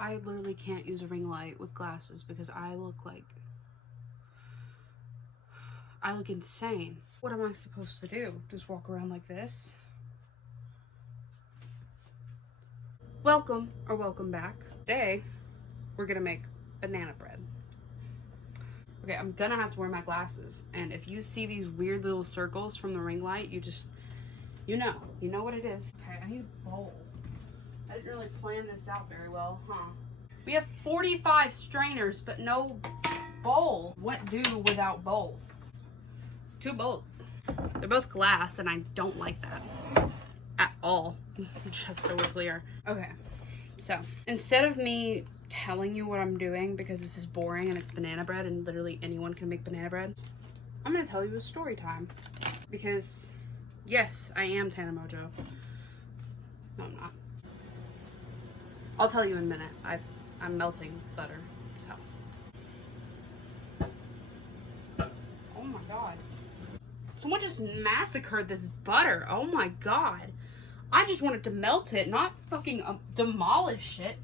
I literally can't use a ring light with glasses because I look insane. What am I supposed to do? Just walk around like this? Welcome back. Today, we're gonna make banana bread. Okay, I'm gonna have to wear my glasses, and if you see these weird little circles from the ring light, you know what it is. Okay, I need a bowl. I didn't really plan this out very well, huh? We have 45 strainers, but no bowl. What do without bowl? 2 bowls. They're both glass, and I don't like that at all. Just so we're clear. Okay, so instead of me telling you what I'm doing because this is boring and it's banana bread and literally anyone can make banana bread, I'm gonna tell you a story time. Because yes, I am Tana Mojo. No, I'm not. I'll tell you in a minute. I'm melting butter, so. Oh my god. Someone just massacred this butter. Oh my god. I just wanted to melt it, not fucking demolish it.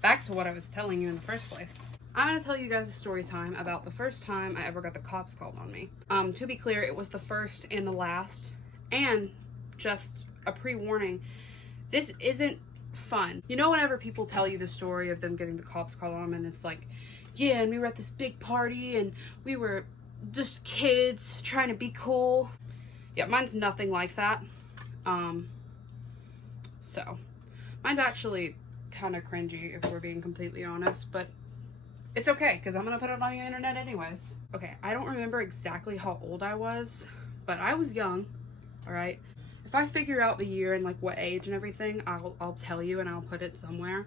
Back to what I was telling you in the first place. I'm gonna tell you guys a story time about the first time I ever got the cops called on me. To be clear, it was the first and the last, and just a pre-warning, this isn't fun. You know, whenever people tell you the story of them getting the cops called on them, and it's like, yeah, and we were at this big party and we were just kids trying to be cool. Yeah, mine's nothing like that. So mine's actually kind of cringy if we're being completely honest, but it's okay because I'm gonna put it on the internet anyways. Okay, I don't remember exactly how old I was, but I was young. All right, if I figure out the year and like what age and everything, I'll tell you and I'll put it somewhere.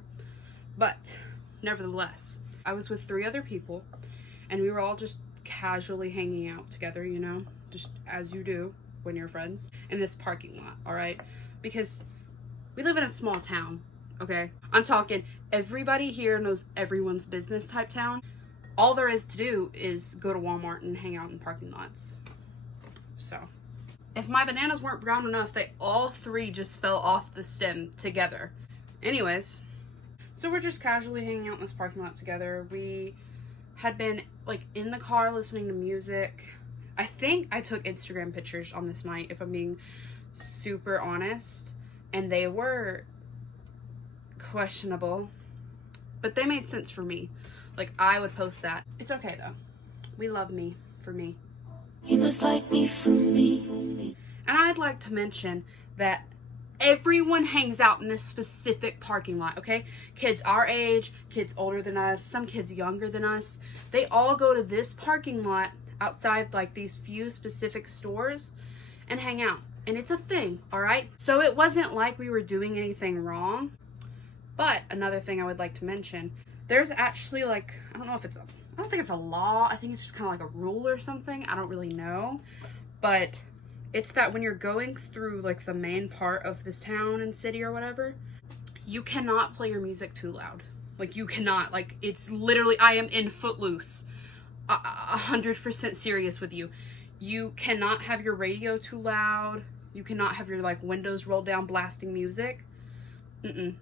But nevertheless, I was with 3 other people and we were all just casually hanging out together, you know, just as you do when you're friends, in this parking lot. All right, because we live in a small town. Okay, I'm talking everybody here knows everyone's business type town. All there is to do is go to Walmart and hang out in parking lots. So if my bananas weren't brown enough, they all 3 just fell off the stem together. Anyways, so we're just casually hanging out in this parking lot together. We had been like in the car listening to music. I think I took Instagram pictures on this night, if I'm being super honest, and they were questionable, but they made sense for me. Like, I would post that. It's okay though. We love me for me. You must like me for me. And I'd like to mention that everyone hangs out in this specific parking lot, okay? Kids our age, kids older than us, some kids younger than us. They all go to this parking lot outside like these few specific stores and hang out. And it's a thing, all right? So it wasn't like we were doing anything wrong. But another thing I would like to mention, there's actually like, I don't think it's a law. I think it's just kind of like a rule or something. I don't really know. But it's that when you're going through like the main part of this town and city or whatever, you cannot play your music too loud. Like, you cannot. Like, it's literally, I am in Footloose. 100% serious with you. You cannot have your radio too loud. You cannot have your like windows rolled down blasting music.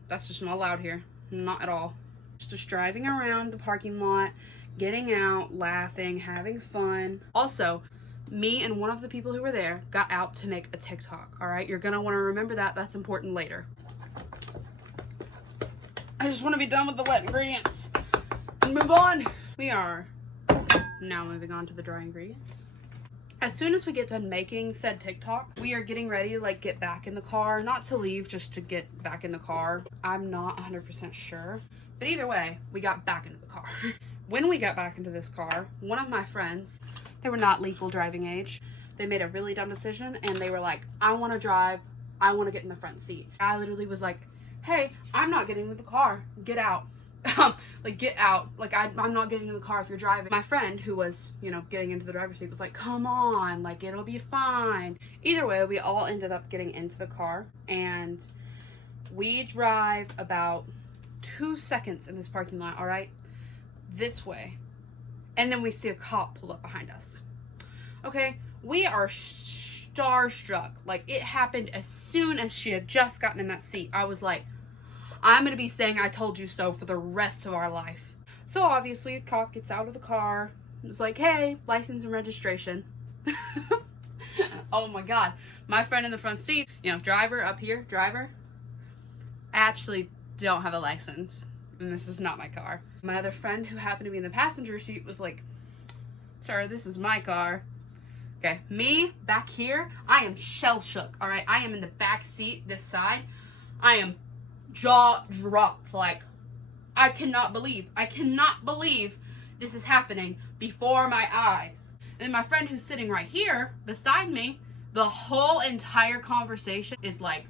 That's just not allowed here. Not at all. Just driving around the parking lot, getting out, laughing, having fun. Also, me and one of the people who were there got out to make a TikTok, all right? You're gonna wanna remember that. That's important later. I just wanna be done with the wet ingredients and move on. We are now moving on to the dry ingredients. As soon as we get done making said TikTok, we are getting ready to like get back in the car. Not to leave, just to get back in the car. I'm not 100% sure. But either way, we got back into the car. When we got back into this car, one of my friends, they were not legal driving age. They made a really dumb decision and they were like, I want to drive. I want to get in the front seat. I literally was like, hey, I'm not getting in the car. Get out. Like, get out. Like, I'm not getting in the car if you're driving. My friend, who was, you know, getting into the driver's seat, was like, come on, like, it'll be fine. Either way, we all ended up getting into the car, and we drive about 2 seconds in this parking lot, all right? This way. And then we see a cop pull up behind us. Okay, we are starstruck. Like, it happened as soon as she had just gotten in that seat. I was like, I'm gonna be saying I told you so for the rest of our life. So obviously, the cop gets out of the car. It's like, hey, license and registration. Oh my god. My friend in the front seat, you know, driver up here, driver, actually don't have a license. And this is not my car. My other friend who happened to be in the passenger seat was like, sir, this is my car. Okay, me back here, I am shell shook, all right? I am in the back seat, this side. I am jaw dropped, like, I cannot believe this is happening before my eyes. And then my friend who's sitting right here beside me, the whole entire conversation is like,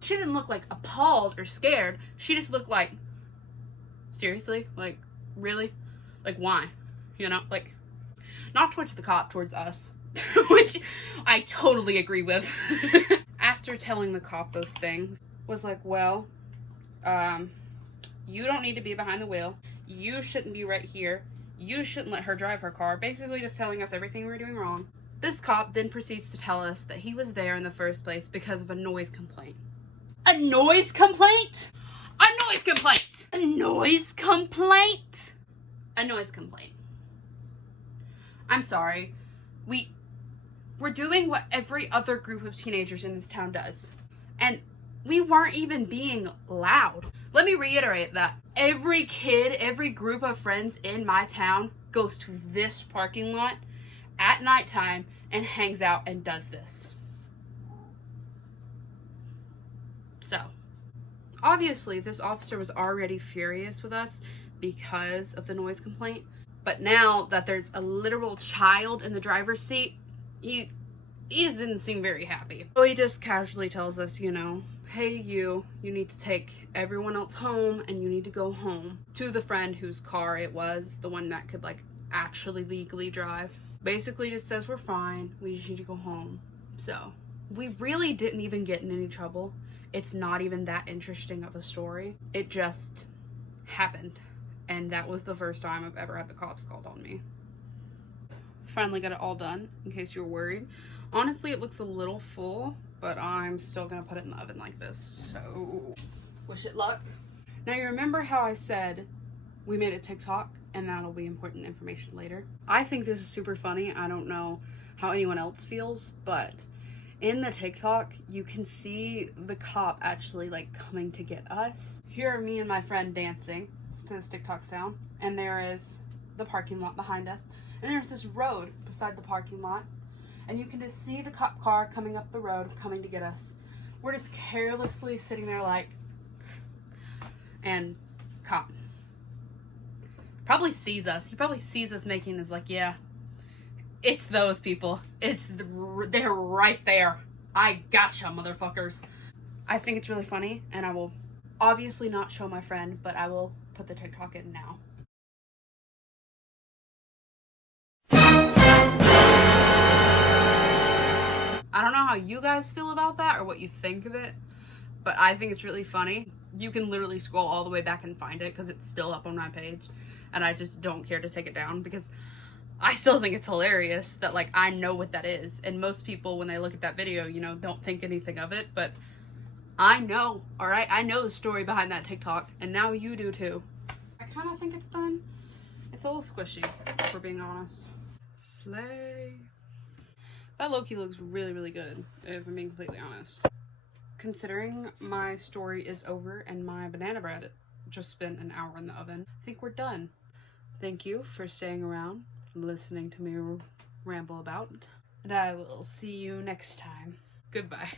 she didn't look like appalled or scared. She just looked like, seriously? Like, really? Like, why? You know, like, not towards the cop, towards us. Which I totally agree with. After telling the cop those things, was like, well, you don't need to be behind the wheel. You shouldn't be right here. You shouldn't let her drive her car. Basically just telling us everything we were doing wrong. This cop then proceeds to tell us that he was there in the first place because of a noise complaint. A noise complaint? A noise complaint! A noise complaint? A noise complaint. I'm sorry. We're doing what every other group of teenagers in this town does. And we weren't even being loud. Let me reiterate that every kid, every group of friends in my town goes to this parking lot at nighttime and hangs out and does this. So, obviously, this officer was already furious with us because of the noise complaint. But now that there's a literal child in the driver's seat, he didn't seem very happy. So he just casually tells us, you know, hey, you need to take everyone else home and you need to go home. To the friend whose car it was, the one that could, like, actually legally drive. Basically just says we're fine, we just need to go home. So, we really didn't even get in any trouble. It's not even that interesting of a story. It just happened. And that was the first time I've ever had the cops called on me. Finally got it all done, in case you were worried. Honestly, it looks a little full, but I'm still gonna put it in the oven like this. So, wish it luck. Now, you remember how I said we made a TikTok and that'll be important information later? I think this is super funny. I don't know how anyone else feels, but in the TikTok, you can see the cop actually, like, coming to get us. Here are me and my friend dancing to this TikTok sound, and there is the parking lot behind us, and there's this road beside the parking lot, and you can just see the cop car coming up the road, coming to get us. We're just carelessly sitting there like, and cop probably sees us. He probably sees us making this, like, yeah, it's those people. They're right there. I gotcha, motherfuckers. I think it's really funny, and I will obviously not show my friend, but I will put the TikTok in now. I don't know how you guys feel about that or what you think of it, but I think it's really funny. You can literally scroll all the way back and find it because it's still up on my page, and I just don't care to take it down because I still think it's hilarious that, like, I know what that is, and most people, when they look at that video, you know, don't think anything of it, but I know, alright? I know the story behind that TikTok, and now you do too. I kind of think it's done. It's a little squishy, if we're being honest. Slay. That low-key looks really, really good, if I'm being completely honest. Considering my story is over and my banana bread just spent an hour in the oven, I think we're done. Thank you for staying around, listening to me ramble about, and I will see you next time. Goodbye.